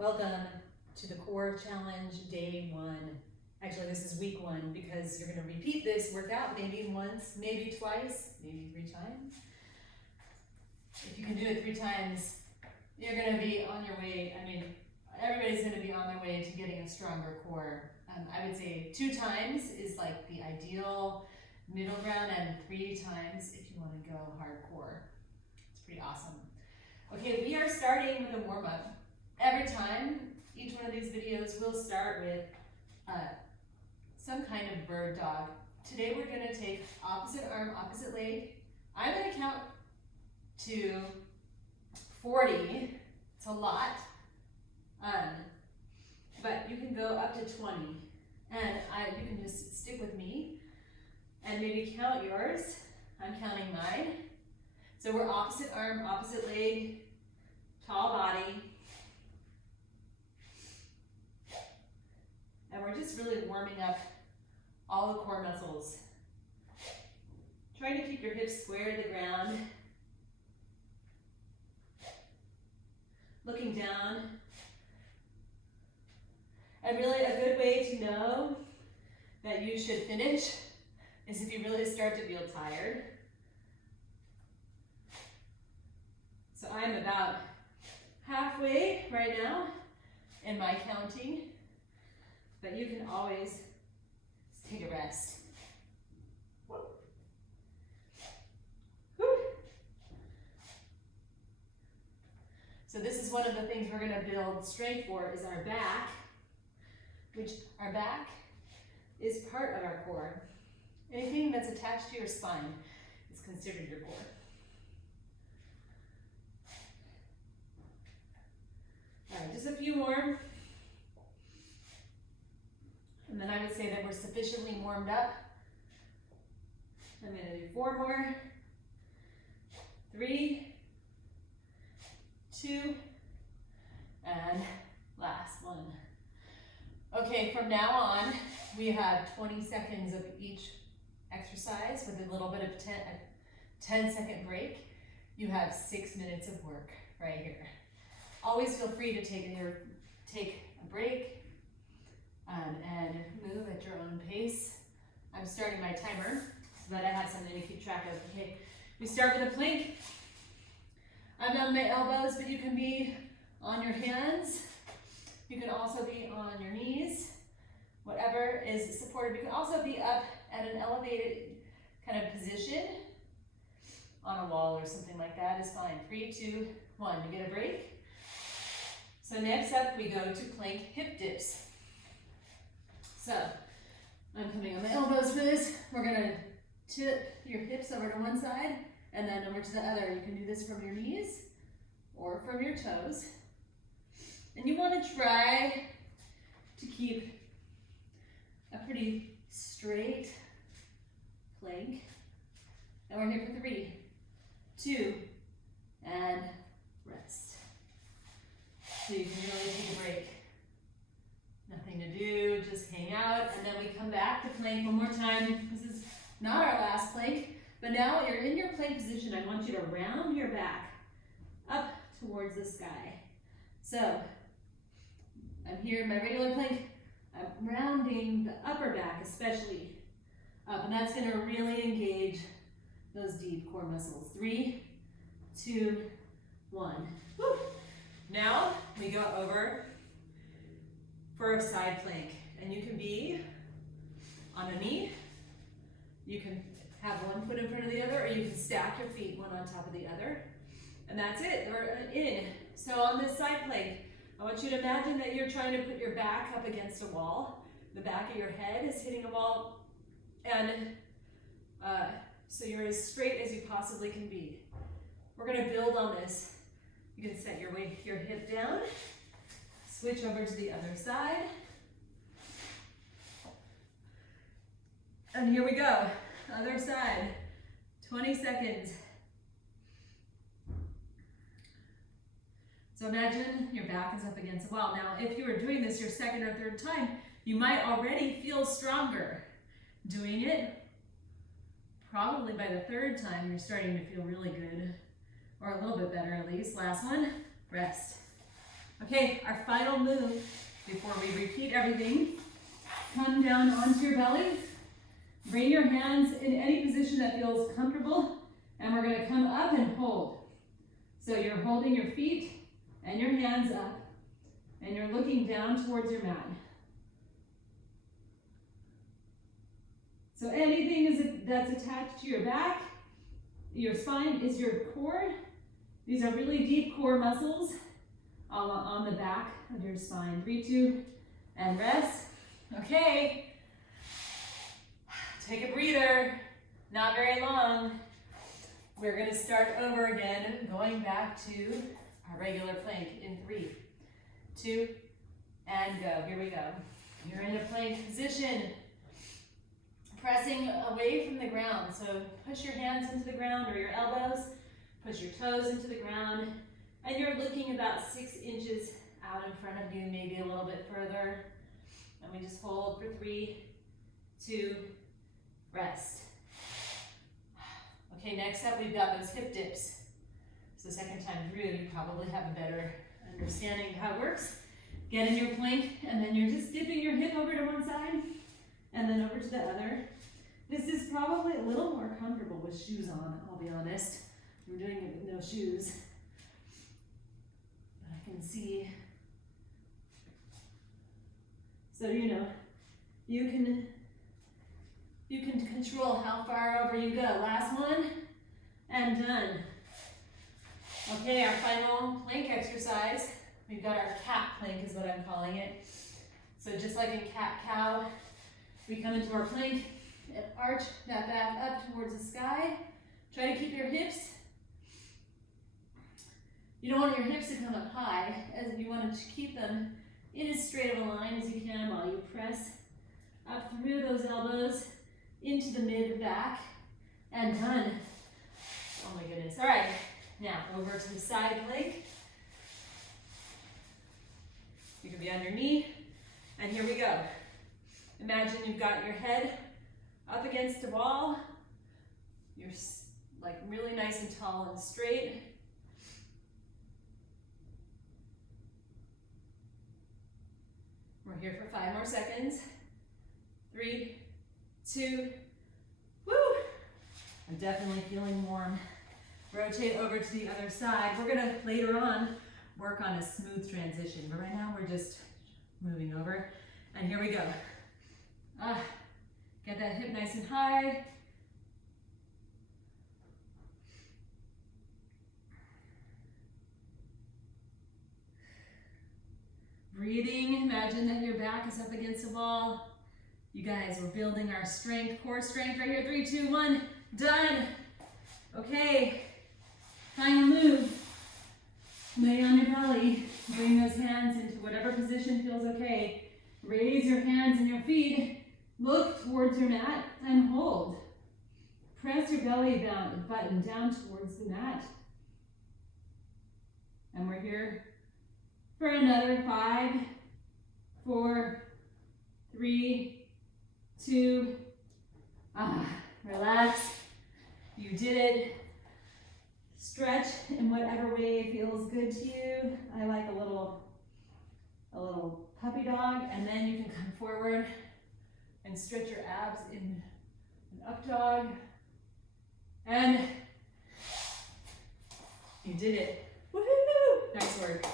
Welcome to the core challenge day 1. Actually, this is week 1 because you're going to repeat this workout maybe once, maybe twice, maybe 3 times. If you can do it 3 times, you're going to be on your way. I mean, everybody's going to be on their way to getting a stronger core. I would say 2 times is like the ideal middle ground, and 3 times if you want to go hardcore. It's pretty awesome. Okay, we are starting with a warm-up. Every time, each one of these videos will start with some kind of bird dog. Today we're going to take opposite arm, opposite leg. I'm going to count to 40. It's a lot, but you can go up to 20. And you can just stick with me and maybe count yours. I'm counting mine. So we're opposite arm, opposite leg, tall body. And we're just really warming up all the core muscles. Trying to keep your hips square to the ground. Looking down. And really a good way to know that you should finish is if you really start to feel tired. So I'm about halfway right now in my counting, but you can always take a rest. Woo. So this is one of the things we're going to build strength for is our back, which our back is part of our core. Anything that's attached to your spine is considered your core. All right, just a few more. And then I would say that we're sufficiently warmed up. I'm going to do 4 more. 3, 2, and last one. Okay, from now on, we have 20 seconds of each exercise with a little bit of 10-second break. You have 6 minutes of work right here. Always feel free to take a break and move at your own pace. I'm starting my timer so that I have something to keep track of. Okay, we start with a plank. I'm on my elbows, but you can be on your hands. You can also be on your knees, whatever is supported. You can also be up at an elevated kind of position on a wall or something like that is fine. 3, 2, 1, you get a break. So next up, we go to plank hip dips. So I'm coming on my elbows for this. We're gonna tip your hips over to one side and then over to the other. You can do this from your knees or from your toes. And you want to try to keep a pretty straight plank. And we're here for 3, 2, and rest. So you can really take a break. Nothing to do, just hang out, and then we come back to plank one more time. This is not our last plank, but now you're in your plank position. I want you to round your back up towards the sky. So I'm here in my regular plank. I'm rounding the upper back especially up, and that's going to really engage those deep core muscles. 3, 2, 1. Woo. Now we go over for a side plank, and you can be on a knee. You can have one foot in front of the other, or you can stack your feet one on top of the other, and that's it. We're in. So on this side plank, I want you to imagine that you're trying to put your back up against a wall. The back of your head is hitting a wall, and so you're as straight as you possibly can be. We're going to build on this. You can set your hip down, switch over to the other side, and here we go. Other side, 20 seconds. So imagine your back is up against a wall. Now, if you were doing this your second or third time, you might already feel stronger doing it. Probably by the third time, you're starting to feel really good, or a little bit better at least. Last one, rest. Okay, our final move before we repeat everything. Come down onto your belly. Bring your hands in any position that feels comfortable. And we're gonna come up and hold. So you're holding your feet and your hands up. And you're looking down towards your mat. So anything that's attached to your back, your spine is your core. These are really deep core muscles on the back of your spine. 3, 2, and rest. Okay. Take a breather. Not very long. We're gonna start over again, going back to our regular plank in 3, 2, and go. Here we go. You're in a plank position. Pressing away from the ground. So push your hands into the ground or your elbows. Push your toes into the ground. And you're looking about 6 inches out in front of you, maybe a little bit further. And we just hold for 3, 2, rest. Okay, next up we've got those hip dips. So the second time through, you probably have a better understanding of how it works. Get in your plank, and then you're just dipping your hip over to one side, and then over to the other. This is probably a little more comfortable with shoes on, I'll be honest. We're doing it with no shoes. But I can see. So you know, you can control how far over you go. Last one, and done. Okay, our final plank exercise. We've got our cat plank is what I'm calling it. So just like in cat-cow, we come into our plank and arch that back up towards the sky. Try to keep your hips. You don't want your hips to come up high, as you want to keep them in as straight of a line as you can while you press up through those elbows into the mid-back, and done. Oh my goodness. All right, now over to the side plank. You can be on your knee, and here we go. Imagine you've got your head up against a wall. You're like really nice and tall and straight. We're here for 5 more seconds. 3, 2, woo! I'm definitely feeling warm. Rotate over to the other side. We're gonna later on work on a smooth transition, but right now we're just moving over. And here we go. Get that hip nice and high. Breathing, imagine that your back is up against a wall. You guys, we're building our strength, core strength right here. 3, 2, 1, done. Okay, final move. Lay on your belly, bring those hands into whatever position feels okay. Raise your hands and your feet, look towards your mat and hold. Press your belly button down towards the mat. And we're here for another 5, 4, 3, 2, relax. You did it. Stretch in whatever way feels good to you. I like a little puppy dog, and then you can come forward and stretch your abs in an up dog. And you did it. Woohoo! Nice work.